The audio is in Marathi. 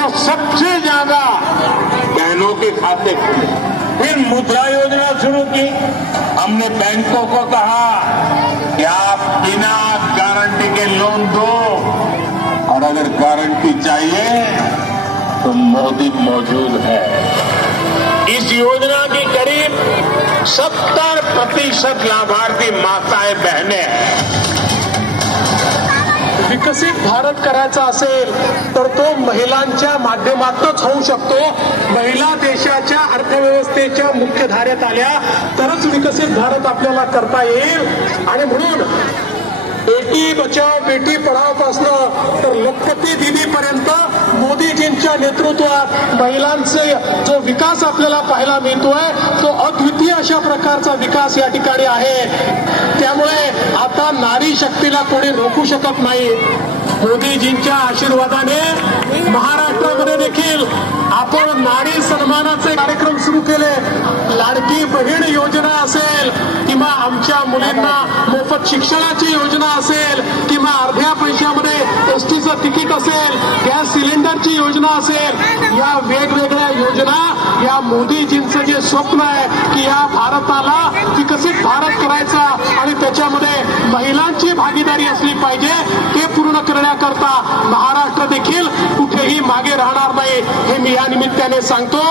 तो सबसे ज़्यादा बहनों के खाते खुले। फिर मुद्रा योजना शुरू की। हमने बैंकों को कहा, कि आप बिना गारंटी के लोन दो। और अगर गारंटी चाहिए तो मोदी मौजूद है। इस योजना की करीब 70 प्रतिशत लाभार्थी माताएँ, बहनें हैं। विकसित भारत करायचा असेल तर तो महिलांच्या माध्यमातूनच होऊ शकतो. महिला देशाच्या अर्थव्यवस्थेच्या मुख्य धारेत आल्या तरच विकसित भारत आपल्याला करता येईल. आणि म्हणून बेटी बचाव बेटी पढाव पासनं तर लखपती दिदी पर्यंत मोदीजींच्या नेतृत्वात महिलांचे जो विकास आपल्याला पाहायला मिळतोय तो अद्वितीय अशा प्रकारचा विकास या ठिकाणी आहे. त्यामुळे आता नारी शक्तीला कोणी रोखू शकत नाही. मोदीजींच्या आशीर्वादाने महाराष्ट्रामध्ये देखील आपण नारी सन्मानाचे कार्यक्रम सुरू केले. लाडकी बहीण योजना असेल किंवा आमच्या मुलींना मोफत शिक्षणाची योजना असेल किंवा अर्ध्या पैशामध्ये एसटीचं तिकीट असेल गॅस सिलेंडरची योजना असेल या वेगवेगळ्या योजना या मोदीजींचं जे स्वप्न आहे की या भारताला विकसित भारत करायचा आणि त्याच्यामध्ये महिलांची भागीदारी असली पाहिजे ते पूर्ण करण्याकरता महाराष्ट्र देखील कुठेही मागे राहणार नाही हे मी या निमित्ताने सांगतो.